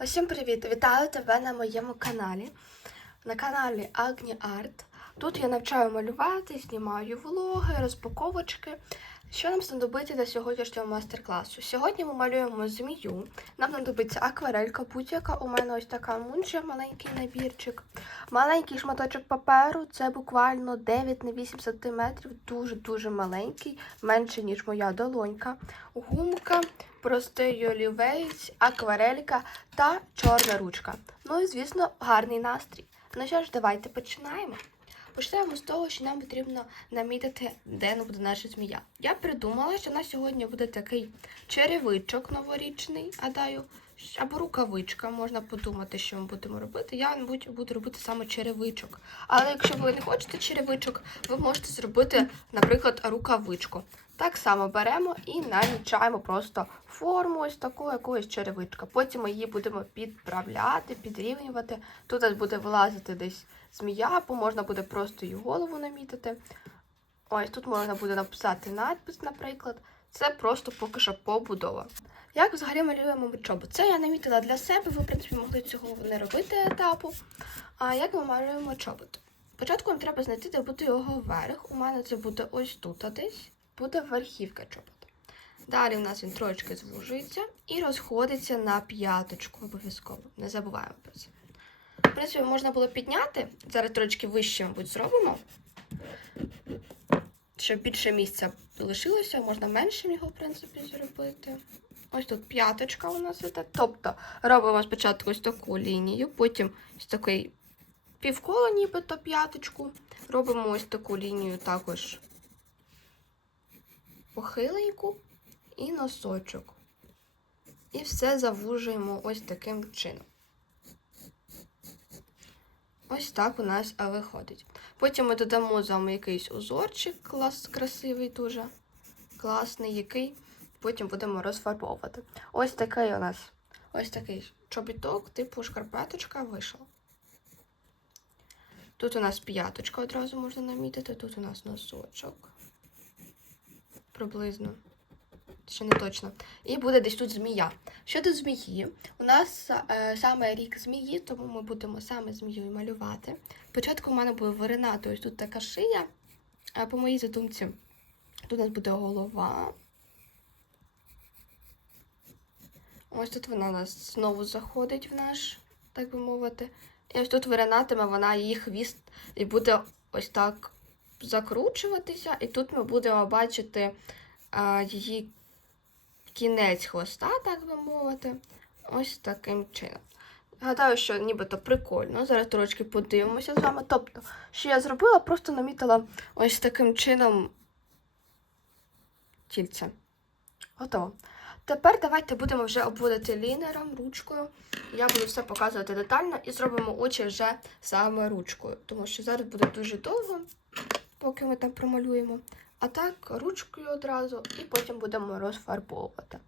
Усім привіт! Вітаю тебе на моєму каналі. На каналі Агні Арт. Тут я навчаю малювати, знімаю влоги, розпаковочки. Що нам знадобиться для сьогоднішнього майстер-класу? Сьогодні ми малюємо змію. Нам знадобиться акварелька будь-яка. У мене ось така мунча, маленький набірчик. Маленький шматочок паперу, це буквально 9 на 8 см, дуже-дуже маленький, менше, ніж моя долонька. Гумка, простий олівець, акварелька та чорна ручка. Ну і, звісно, гарний настрій. Ну що ж, давайте починаємо. Почнемо з того, що нам потрібно намітити, де буде наша змія. Я придумала, що на сьогодні буде такий черевичок новорічний, гадаю, або рукавичка. Можна подумати, що ми будемо робити. Я, мабуть, буду робити саме черевичок. Але якщо ви не хочете черевичок, ви можете зробити, наприклад, рукавичку. Так само беремо і намічаємо просто форму ось таку якогось черевичка. Потім ми її будемо підправляти, підрівнювати. Тут буде вилазити десь змія, або можна буде просто її голову намітити. Ось тут можна буде написати надпис, наприклад. Це просто поки що побудова. Як взагалі малюємо чобот? Це я намітила для себе, ви, в принципі, могли цього не робити етапу. А як ми малюємо чобот? Спочатку нам треба знайти, де буде його верх. У мене це буде ось тут десь, буде верхівка чобота. Далі у нас він трошки звужується і розходиться на п'яточку обов'язково. Не забуваємо про це. В принципі, можна було підняти. Зараз трошки вище, мабуть, зробимо. Щоб більше місця лишилося, можна меншим його, в принципі, зробити. Ось тут п'яточка у нас іде. Тобто робимо спочатку ось таку лінію, потім ось такий півколо, нібито п'яточку. Робимо ось таку лінію також похиленьку і носочок. І все завужуємо ось таким чином. Ось так у нас виходить. Потім ми додамо з вами якийсь узорчик, клас, красивий дуже, класний, який потім будемо розфарбовувати. Ось такий у нас ось такий чобіток, типу шкарпеточка вийшов. Тут у нас п'яточка одразу можна намітити, тут у нас носочок. Приблизно. Ще не точно. І буде десь тут змія. Щодо змії, у нас е, саме рік змії, тому ми будемо саме змією малювати. Спочатку у мене буде виринати ось тут така шия, а по моїй задумці тут у нас буде голова. Ось тут вона у нас знову заходить в наш, так би мовити. І ось тут виринатиме вона її хвіст і буде ось так закручуватися. І тут ми будемо бачити а, її кінець хвоста, так би мовити, ось таким чином. Гадаю, що нібито прикольно. Зараз трошки подивимося з вами. Тобто, що я зробила, просто намітила ось таким чином тільце. Готово. Тепер давайте будемо вже обводити лінером, ручкою. Я буду все показувати детально і зробимо очі вже саме ручкою, тому що зараз буде дуже довго, поки ми там промалюємо. А так, ручкою одразу, і потім будемо розфарбовувати.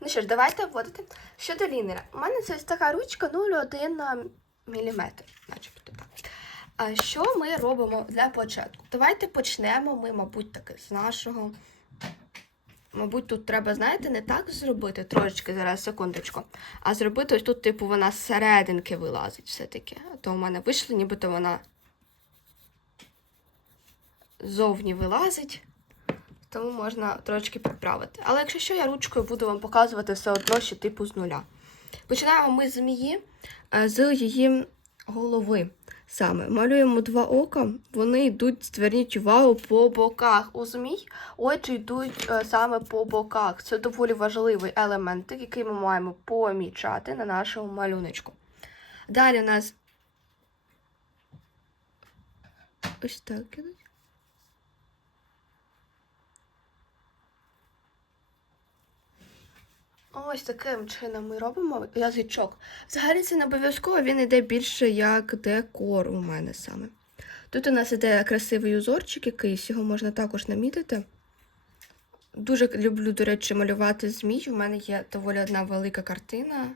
Ну що ж, давайте вводити. Щодо лінера. У мене це ось така ручка 0,1 мм, начебто так. А що ми робимо для початку? Давайте почнемо ми, мабуть, таки з нашого. Мабуть, тут треба, знаєте, не так зробити, трошечки зараз, секундочку, а зробити ось тут, типу, вона з серединки вилазить все-таки. А то у мене вийшло, нібито вона зовні вилазить, тому можна трошки підправити. Але якщо що, я ручкою буду вам показувати все одно, що типу з нуля. Починаємо ми з змії, е, з її голови. Саме малюємо два ока, вони йдуть, зверніть увагу, по боках. У змій очі йдуть е, саме по боках. Це доволі важливий елемент, який ми маємо помічати на нашому малюночку. Далі у нас ось так Ось таким чином ми робимо язичок. Взагалі це не обов'язково, він йде більше як декор у мене саме. Тут у нас іде красивий узорчик якийсь, його можна також намітити. Дуже люблю, до речі, малювати змій. У мене є доволі одна велика картина.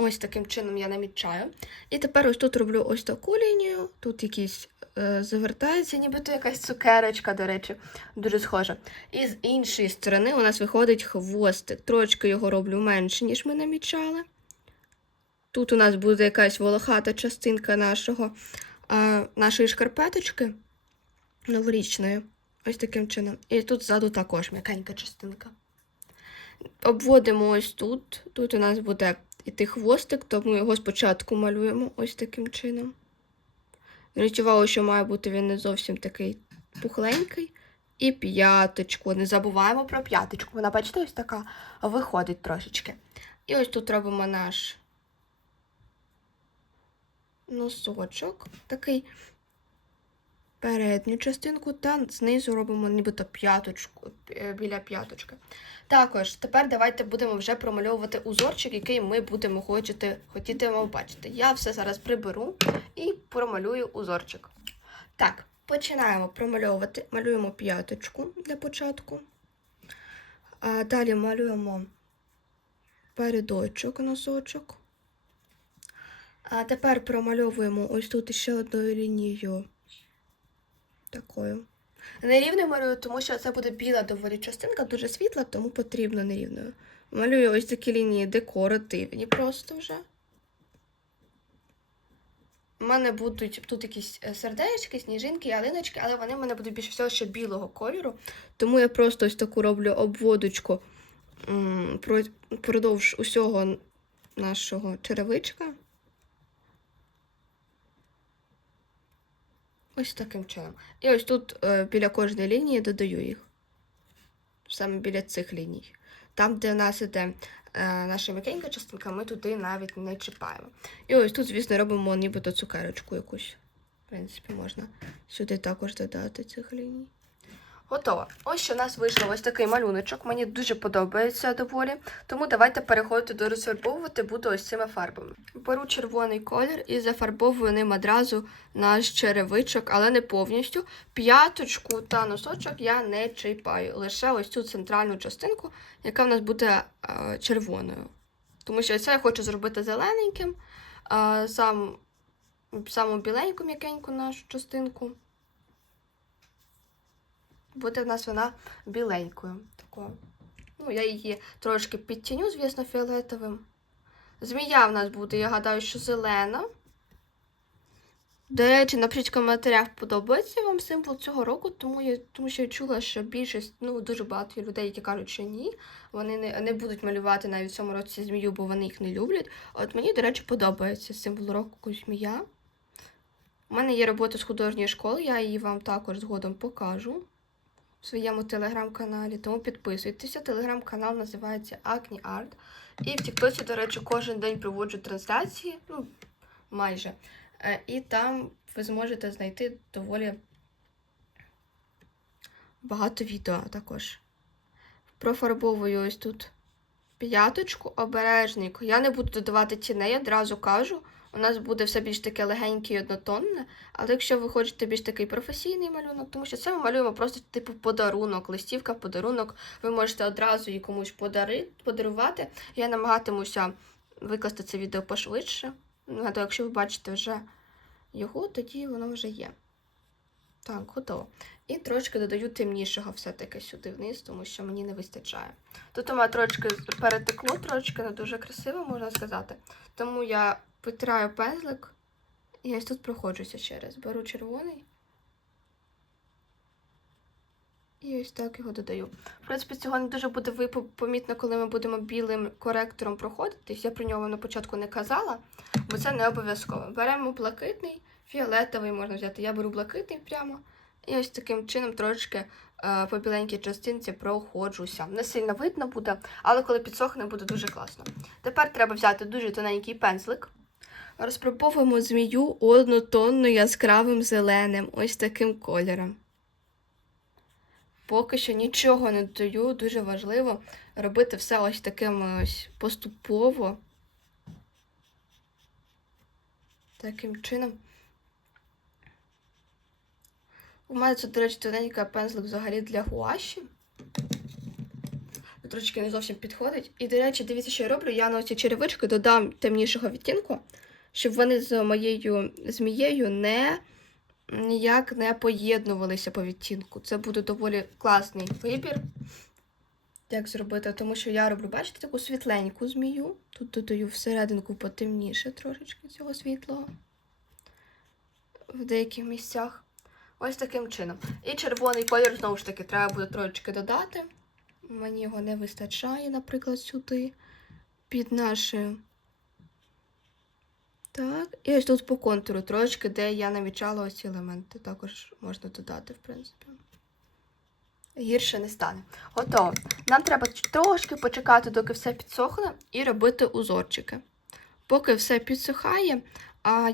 Ось таким чином я намічаю. І тепер ось тут роблю ось таку лінію, тут якісь е, завертається, нібито якась цукерочка, до речі, дуже схожа. І з іншої сторони у нас виходить хвостик. Трошки його роблю менше, ніж ми намічали. Тут у нас буде якась волохата частинка нашого, е, нашої шкарпеточки новорічної. Ось таким чином. І тут ззаду також м'якенька частинка. Обводимо ось тут. Тут у нас буде іти хвостик, то ми його спочатку малюємо ось таким чином. Увагу, що має бути він не зовсім такий пухленький. І п'яточку. Не забуваємо про п'яточку. Вона, бачите, ось така виходить трошечки. І ось тут робимо наш носочок, такий передню частинку, та знизу робимо нібито п'яточку е, біля п'яточки. Також тепер давайте будемо вже промальовувати узорчик, який ми будемо хочете, хотітимо бачити. Я все зараз приберу і промалюю узорчик. Так, починаємо промальовувати. Малюємо п'яточку для початку. А далі малюємо передочок, носочок. А тепер промальовуємо ось тут ще одною лінією. Такою. Нерівною малюю, тому що це буде біла доволі частинка, дуже світла, тому потрібно нерівною. Малюю ось такі лінії декоративні просто вже. У мене будуть тут якісь е, сердечки, сніжинки, ялиночки, але вони в мене будуть більше всього ще білого кольору. Тому я просто ось таку роблю обводочку м, про- впродовж усього нашого черевичка. Ось таким чином. І ось тут е, біля кожної лінії додаю їх. Саме біля цих ліній. Там, де в нас іде е, наша м'якенька частинка, ми туди навіть не чіпаємо. І ось тут, звісно, робимо нібито цукерочку якусь. В принципі, можна сюди також додати цих ліній. Готово. Ось що у нас вийшло ось такий малюночок. Мені дуже подобається доволі. Тому давайте переходити до розфарбовувати буду ось цими фарбами. Беру червоний колір і зафарбовую ним одразу наш черевичок, але не повністю. П'яточку та носочок я не чіпаю. Лише ось цю центральну частинку, яка в нас буде е, червоною. Тому що це я хочу зробити зелененьким, е, сам, саму біленьку м'якеньку нашу частинку буде в нас вона біленькою. Такою. Ну, я її трошки підтіню, звісно, фіолетовим. Змія в нас буде, я гадаю, що зелена. До речі, напишіть в коментарях, подобається вам символ цього року, тому я тому що я чула, що більшість, ну дуже багато людей, які кажуть, що ні. Вони не, не будуть малювати навіть в цьому році змію, бо вони їх не люблять. От мені, до речі, подобається символ року змія. У мене є робота з художньої школи, я її вам також згодом покажу в своєму телеграм-каналі, тому підписуйтеся. Телеграм-канал називається Acne Art. І в Тіктоці, до речі, кожен день проводжу трансляції, ну, майже. Е, І там ви зможете знайти доволі багато відео також. Профарбовую ось тут п'яточку, обережненько. Я не буду додавати тіней, одразу кажу. У нас буде все більш таке легеньке і однотонне. Але якщо ви хочете більш такий професійний малюнок, тому що це ми малюємо просто типу подарунок, листівка, подарунок. Ви можете одразу її комусь подари, подарувати. Я намагатимуся викласти це відео пошвидше. Ну, то якщо ви бачите вже його, тоді воно вже є. Так, готово. І трошки додаю темнішого все-таки сюди вниз, тому що мені не вистачає. Тут у мене трошки перетекло, трошки не дуже красиво, можна сказати. Тому я витираю пензлик і ось тут проходжуся через. Беру червоний. І ось так його додаю. В принципі, цього не дуже буде помітно, коли ми будемо білим коректором проходитись. Я про нього на початку не казала, бо це не обов'язково. Беремо блакитний, фіолетовий можна взяти. Я беру блакитний прямо. І ось таким чином трошки е, по біленькій частинці проходжуся. Не сильно видно буде, але коли підсохне, буде дуже класно. Тепер треба взяти дуже тоненький пензлик. Розпробовуємо змію однотонно яскравим зеленим, ось таким кольором. Поки що нічого не додаю, дуже важливо робити все ось таким ось поступово. Таким чином. У мене це, до речі, тоненька пензлик взагалі для гуаші. трошечки не зовсім підходить. І, до речі, дивіться, що я роблю. Я на ці черевички додам темнішого відтінку, щоб вони з моєю змією не ніяк не поєднувалися по відтінку. Це буде доволі класний вибір. Як зробити? Тому що я роблю, бачите, таку світленьку змію. Тут додаю всерединку потемніше трошечки цього світлого в деяких місцях. Ось таким чином. І червоний колір, знову ж таки, треба буде трошечки додати. Мені його не вистачає, наприклад, сюди, під нашою. Так, і ось тут по контуру трошечки, де я намічала ось ці елементи. Також можна додати, в принципі. Гірше не стане. Готово. Нам треба трошки почекати, доки все підсохне, і робити узорчики. Поки все підсухає,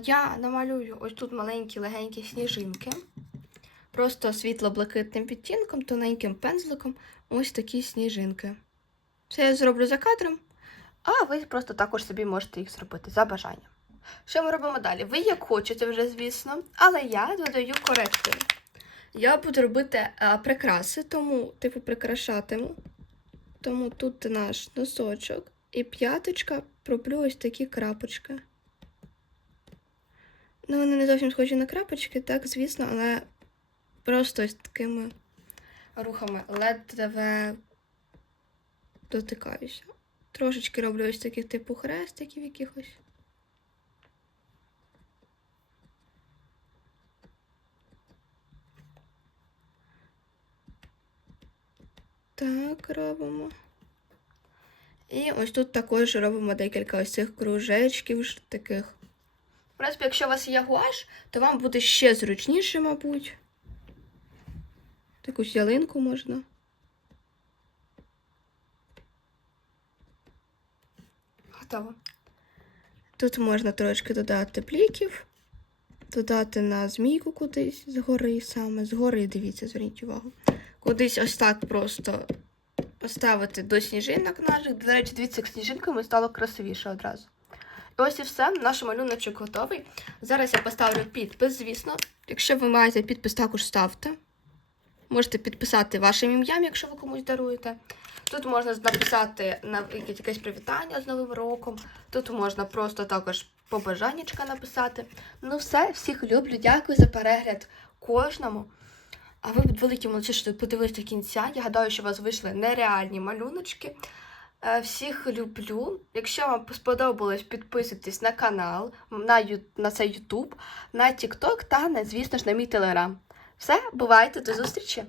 я намалюю ось тут маленькі легенькі сніжинки. Просто світло-блакитним відтінком, тоненьким пензликом, ось такі сніжинки. Це я зроблю за кадром, а ви просто також собі можете їх зробити за бажанням. Що ми робимо далі? Ви як хочете вже, звісно, але я додаю корективи. Я буду робити а, прикраси, тому, типу, прикрашатиму. Тому тут наш носочок і п'яточка роблю ось такі крапочки. Ну, вони не зовсім схожі на крапочки, так, звісно, але просто ось такими рухами ледве дотикаюся. Трошечки роблю ось таких типу хрестиків якихось. Так, робимо. І ось тут також робимо декілька ось цих кружечків таких. В принципі, якщо у вас є гуаш, то вам буде ще зручніше, мабуть. Якусь ялинку можна. Готово. Тут можна трошки додати пліків, додати на змійку кудись згори саме. Згори, дивіться, зверніть увагу. Кудись ось так просто поставити до сніжинок наших. До речі, дивіться, як сніжинками стало красивіше одразу. І ось і все, наш малюночок готовий. Зараз я поставлю підпис, звісно. Якщо ви маєте підпис, також ставте. Можете підписати вашим ім'ям, якщо ви комусь даруєте. Тут можна написати на якесь привітання з Новим роком. Тут можна просто також побажаннячка написати. Ну, все, всіх люблю. Дякую за перегляд кожному. А ви великі молодці, що тут подивились до кінця. Я гадаю, що у вас вийшли нереальні малюночки. Е, Всіх люблю. Якщо вам сподобалось, підписуйтесь на канал, на, ю... на цей Ютуб, на TikTok та, звісно ж, на мій телеграм. Все, бувайте, до зустрічі!